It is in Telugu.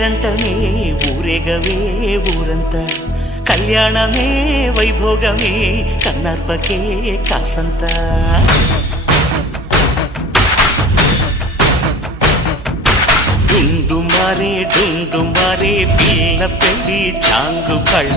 పేరంటమే ఊరేగవే ఊరంతా కళ్యాణమే వైభోగమే కన్నార్పకే కాసంతా డుండు మారే పిల్ల పెళ్ళి చాంగు పళ్ళ